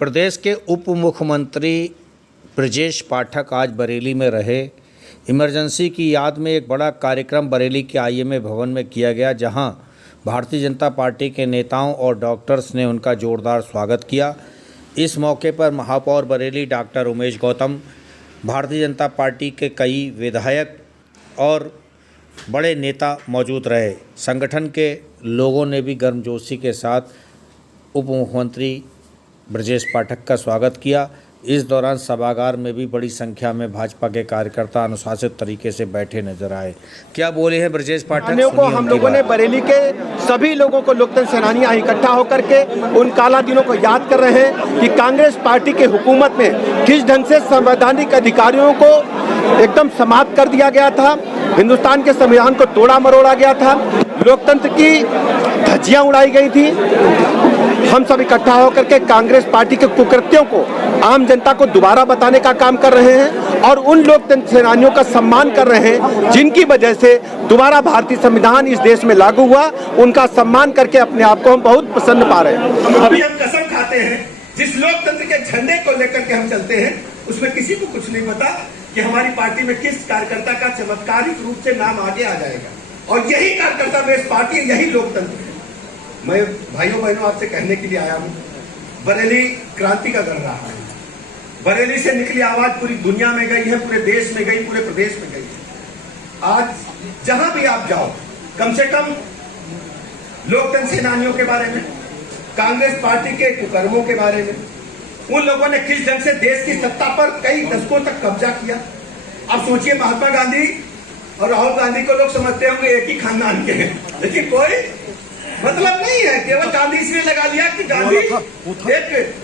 प्रदेश के उप मुख्यमंत्री ब्रजेश पाठक आज बरेली में रहे। इमरजेंसी की याद में एक बड़ा कार्यक्रम बरेली के आईएमए भवन में किया गया, जहां भारतीय जनता पार्टी के नेताओं और डॉक्टर्स ने उनका जोरदार स्वागत किया। इस मौके पर महापौर बरेली डॉक्टर उमेश गौतम, भारतीय जनता पार्टी के कई विधायक और बड़े नेता मौजूद रहे। संगठन के लोगों ने भी गर्मजोशी के साथ उप मुख्यमंत्री ब्रजेश पाठक का स्वागत किया। इस दौरान सभागार में भी बड़ी संख्या में भाजपा के कार्यकर्ता अनुशासित तरीके से बैठे नजर आए। क्या बोले हैं ब्रजेश पाठक? को हम लोगों ने बरेली के सभी लोगों को, लोकतंत्र सेनानियां इकट्ठा होकर के उन काला दिनों को याद कर रहे हैं कि कांग्रेस पार्टी की हुकूमत में किस ढंग से संवैधानिक अधिकारियों को एकदम समाप्त कर दिया गया था, हिंदुस्तान के संविधान को तोड़ा मरोड़ा गया था, लोकतंत्र की धज्जियां उड़ाई गई थी। हम सब इकट्ठा होकर के कांग्रेस पार्टी के कुकृत्यों को आम जनता को दोबारा बताने का काम कर रहे हैं और उन लोकतंत्र सेनानियों का सम्मान कर रहे हैं जिनकी वजह से दोबारा भारतीय संविधान इस देश में लागू हुआ। उनका सम्मान करके अपने आप को हम बहुत प्रसन्न पा रहे हैं। अभी हम कसम खाते हैं, जिस लोकतंत्र के झंडे को लेकर के हम चलते हैं उसमें किसी को कुछ नहीं पता कि हमारी पार्टी में किस कार्यकर्ता का चमत्कारिक रूप से नाम आगे आ जाएगा, और यही कार्यकर्ता बेस पार्टी, यही लोकतंत्र है। मैं भाइयों बहनों आपसे कहने के लिए आया हूं, बरेली क्रांति का गढ़ रहा है। बरेली से निकली आवाज पूरी दुनिया में गई है, पूरे देश में गई, पूरे प्रदेश में गई है। आज जहां भी आप जाओ, कम से कम लोकतंत्र सेनानियों के बारे में, कांग्रेस पार्टी के कुकर्मों के बारे में, उन लोगों ने किस ढंग से देश की सत्ता पर कई दशकों तक कब्जा किया। अब सोचिए, महात्मा गांधी और राहुल गांधी को लोग समझते होंगे एक ही खानदान के हैं, लेकिन कोई मतलब नहीं है। केवल गांधी इसलिए लगा लिया कि गांधी एक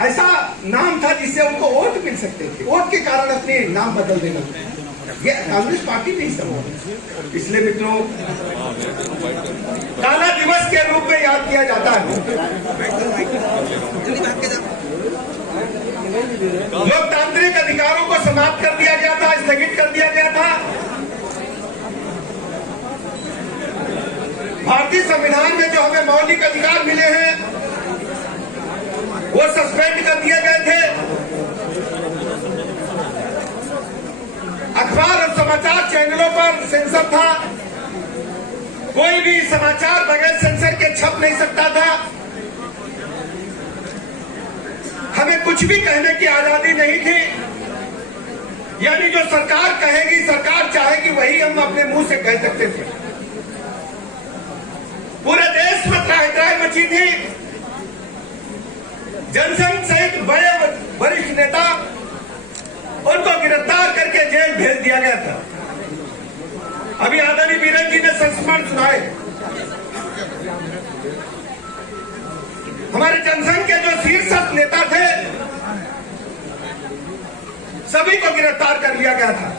ऐसा नाम था जिससे उनको वोट मिल सकते थे, वोट के कारण अपने नाम बदल देना, ये कांग्रेस पार्टी नहीं समझ। इसलिए मित्रों, काला दिवस के रूप में याद किया जाता है। लोकतांत्रिक अधिकारों को समाप्त कर दिया गया था, स्थगित कर दिया गया था। भारतीय संविधान में जो हमें मौलिक अधिकार मिले हैं वो सस्पेंड कर दिए गए थे। अखबार और समाचार चैनलों पर सेंसर था, कोई भी समाचार बगैर सेंसर के छप नहीं सकता था। हमें कुछ भी कहने की आजादी नहीं थी, यानी जो सरकार कहेगी, सरकार चाहेगी, वही हम अपने मुंह से कह सकते थे। पूरे देश में त्राहि मची थी। जनसंघ सहित बड़े वरिष्ठ नेता, उनको गिरफ्तार करके जेल भेज दिया गया था। अभी आदरणीय बीरन जी ने संस्मरण सुनाए। हमारे जनसंघ के जो शीर्षक नेता थे सभी को गिरफ्तार कर लिया गया था,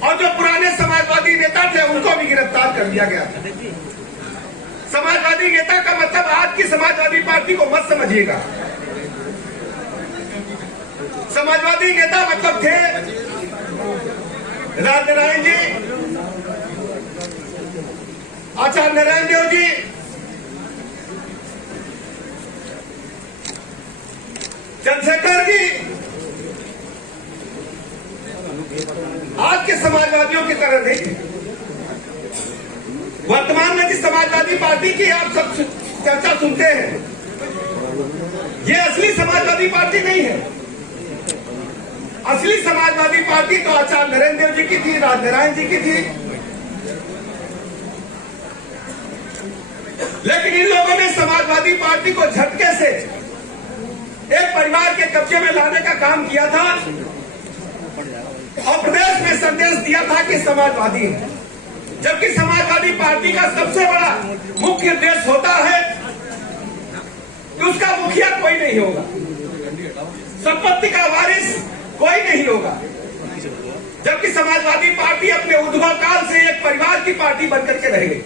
और जो पुराने समाजवादी नेता थे उनको भी गिरफ्तार कर लिया गया था। समाजवादी नेता का मतलब आज की समाजवादी पार्टी को मत समझिएगा। समाजवादी नेता मतलब थे राजनारायण जी, आचार्य नारायण देव जी, चंद्रशेखर जी। आज के समाजवादियों की तरह नहीं। वर्तमान में जिस समाजवादी पार्टी की आप सब चर्चा सुनते हैं, ये असली समाजवादी पार्टी नहीं है। असली समाजवादी पार्टी तो आचार्य नरेंद्र देव जी की थी, राजनारायण जी की थी। लेकिन इन लोगों ने समाजवादी पार्टी को झटके से एक परिवार के कब्जे में लाने का काम किया था और प्रदेश में संदेश दिया था कि समाजवादी है, जबकि समाजवादी पार्टी का सबसे बड़ा मुख्य उद्देश्य होता है कि उसका मुखिया कोई नहीं होगा, संपत्ति का वारिस कोई नहीं होगा। जबकि समाजवादी पार्टी अपने उद्भव काल से एक परिवार की पार्टी बनकर के रह गई।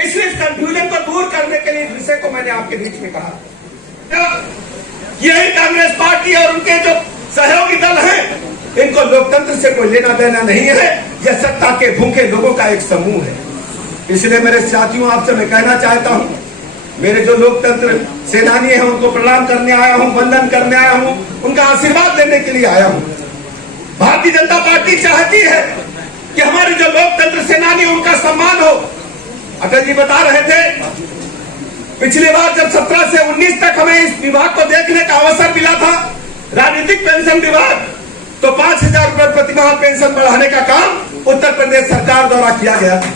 इसलिए इस कंफ्यूजन को दूर करने के लिए इस विषय को मैंने आपके बीच में कहा। यही कांग्रेस पार्टी और उनके जो सहयोगी दल हैं, इनको लोकतंत्र से कोई लेना देना नहीं है। यह सत्ता के भूखे लोगों का एक समूह है। इसलिए मेरे साथियों, आपसे मैं कहना चाहता हूं मेरे जो लोकतंत्र सेनानी हैं उनको प्रणाम करने आया हूं, वंदन करने आया हूं, उनका आशीर्वाद लेने के लिए आया हूं। भारतीय जनता पार्टी चाहती है कि हमारे जो लोकतंत्र सेनानी उनका सम्मान हो। अटल जी बता रहे थे पिछली बार जब 17 से 19 तक हमें इस विभाग को देखने का अवसर मिला था, राजनीतिक पेंशन विभाग, तो 5,000 रुपए प्रतिमाह पेंशन बढ़ाने का काम उत्तर प्रदेश सरकार द्वारा किया गया था।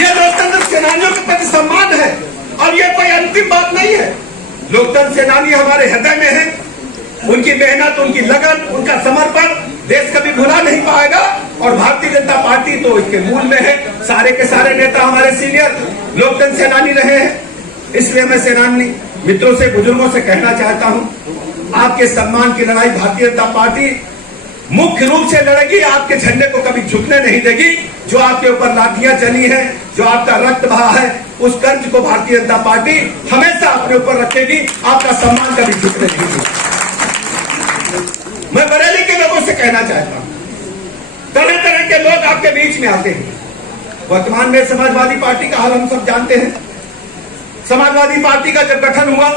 यह लोकतंत्र सेनानियों के प्रति सम्मान है और यह कोई अंतिम बात नहीं है। लोकतंत्र सेनानी हमारे हृदय में है, उनकी मेहनत, उनकी लगन, उनका समर्पण देश कभी भुला नहीं पाएगा और भारतीय जनता पार्टी तो इसके मूल में है। सारे के सारे नेता हमारे सीनियर लोकतंत्र सेनानी रहे हैं, इसलिए मैं सेनानी मित्रों से, बुजुर्गों से कहना चाहता हूं, आपके सम्मान की लड़ाई भारतीय जनता पार्टी मुख्य रूप से लड़ेगी। आपके झंडे को कभी झुकने नहीं देगी। जो आपके ऊपर लाठियां चली हैं, जो आपका रक्त बहा है, उस कर्ज को भारतीय जनता पार्टी हमेशा अपने ऊपर रखेगी। आपका सम्मान कभी झुकने नहीं देगी। मैं बरेली के लोगों से कहना चाहता हूं, तरह तरह के लोग आपके बीच में आते हैं। वर्तमान में समाजवादी पार्टी का हाल हम सब जानते हैं। समाजवादी पार्टी का जब गठन हुआ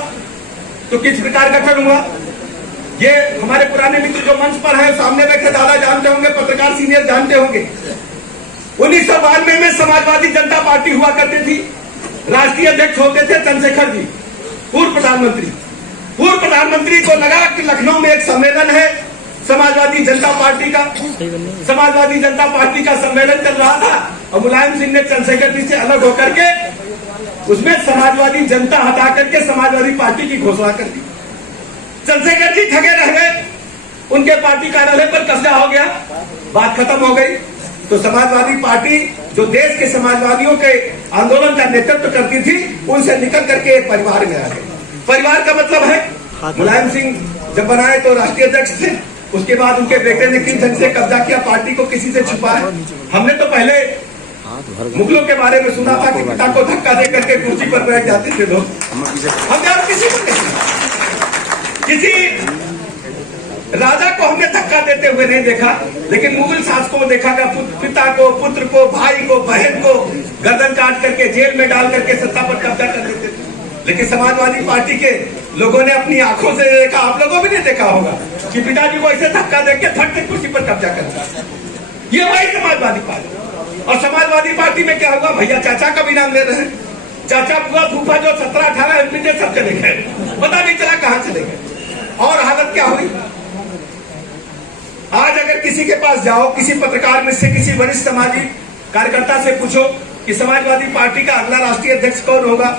तो किस प्रकार गठन हुआ, ये हमारे पुराने मित्र जो मंच पर है, सामने बैठे दादा जानते होंगे, पत्रकार सीनियर जानते होंगे। 1992 में समाजवादी जनता पार्टी हुआ करती थी। राष्ट्रीय अध्यक्ष होते थे चंद्रशेखर जी, पूर्व प्रधानमंत्री। पूर्व प्रधानमंत्री को लगा कि लखनऊ में एक सम्मेलन है समाजवादी जनता पार्टी का। समाजवादी जनता पार्टी का सम्मेलन चल रहा था और मुलायम सिंह ने चंद्रशेखर जी से अलग होकर के उसमें समाजवादी जनता हटा करके समाजवादी पार्टी की घोषणा कर दी। चंद्रशेखर जी ठगे रह गए, उनके पार्टी कार्यालय पर कब्जा हो गया, बात खत्म हो गई। तो समाजवादी पार्टी जो देश के समाजवादियों के आंदोलन का नेतृत्व करती थी, उनसे निकल करके एक परिवार में आ गए। परिवार का मतलब है मुलायम सिंह जब बनाए तो राष्ट्रीय अध्यक्ष थे, उसके बाद उनके बेटे ने किस ढंग से कब्जा किया, पार्टी को किसी से छुपाया। हमने तो पहले मुगलों के बारे में सुना था कि पिता को धक्का दे करके कुर्सी पर बैठ जाते थे लोग। हमने और किसी को नहीं, किसी राजा को हमने धक्का देते हुए नहीं देखा, लेकिन मुगल शासकों को देखा का पिता को, पुत्र को, भाई को, बहन को गर्दन काट करके जेल में डाल करके सत्ता पर कब्जा कर देते थे। लेकिन समाजवादी पार्टी के लोगों ने अपनी आंखों से देखा, आप लोगों भी नहीं देखा होगा कि पिताजी को ऐसे धक्का देके फट से कुर्सी पर कब्जा करता। ये वही समाजवादी पार्टी। और समाजवादी पार्टी में क्या होगा, भैया चाचा का भी नाम ले रहे हैं। चाचा, बुआ, फूफा जो 17-18 एमपी थे सब चले गए, पता नहीं चला कहां चले गए। और हालत क्या हुई, आज अगर किसी के पास जाओ, किसी पत्रकार में से किसी वरिष्ठ सामाजिक कार्यकर्ता से पूछो कि समाजवादी पार्टी का अगला राष्ट्रीय अध्यक्ष कौन होगा,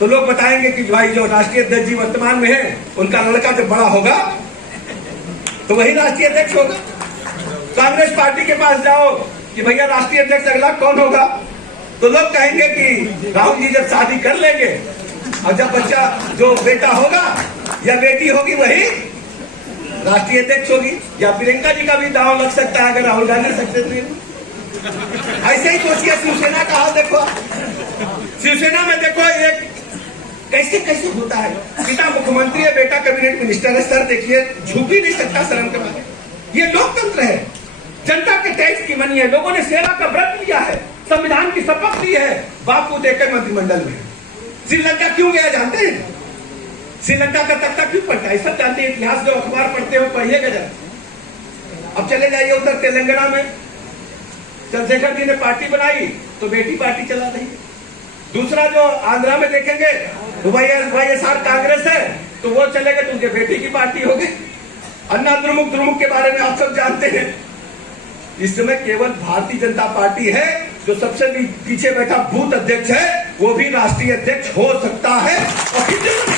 तो लोग बताएंगे कि भाई जो राष्ट्रीय अध्यक्ष जी वर्तमान में है, उनका लड़का जब बड़ा होगा तो वही राष्ट्रीय अध्यक्ष होगा। कांग्रेस पार्टी के पास जाओ कि भैया राष्ट्रीय अध्यक्ष अगला कौन होगा, तो लोग कहेंगे कि राहुल जी जब शादी कर लेंगे और जब बच्चा जो बेटा होगा या बेटी होगी वही राष्ट्रीय अध्यक्ष होगी। या प्रियंका जी का भी दांव लग सकता है अगर राहुल गांधी सक्सेस हुए। ऐसे ही सोचिए शिवसेना का हाल देखो। शिवसेना में देखो एक कैसे कैसे होता है, पिता मुख्यमंत्री है, बेटा कैबिनेट मिनिस्टर है। सर देखिए, झुक ही नहीं सकता शर्म के मारे। ये लोकतंत्र है, जनता के टैक्स की मनी है। लोगों ने सेवा का व्रत लिया है, संविधान की शपथ ली है, बापू देकर मंत्रिमंडल में। श्रीलंका क्यों गया जानते हैं? श्रीलंका का तख्ता क्यों पढ़ता है, सब जानते हैं। इतिहास जो अखबार पढ़ते हो पढ़िएगा जरा। अब चले जाइए उधर तेलंगाना में, चंद्रशेखर जी ने पार्टी बनाई तो बेटी पार्टी चला रही। दूसरा जो आंध्रा में देखेंगे तो YSR कांग्रेस है, तो वो चले गए तो उनके बेटी की पार्टी हो गई। अन्ना द्रमुक के बारे में आप सब जानते हैं। इस समय केवल भारतीय जनता पार्टी है जो सबसे पीछे बैठा बूथ अध्यक्ष है, वो भी राष्ट्रीय अध्यक्ष हो सकता है। और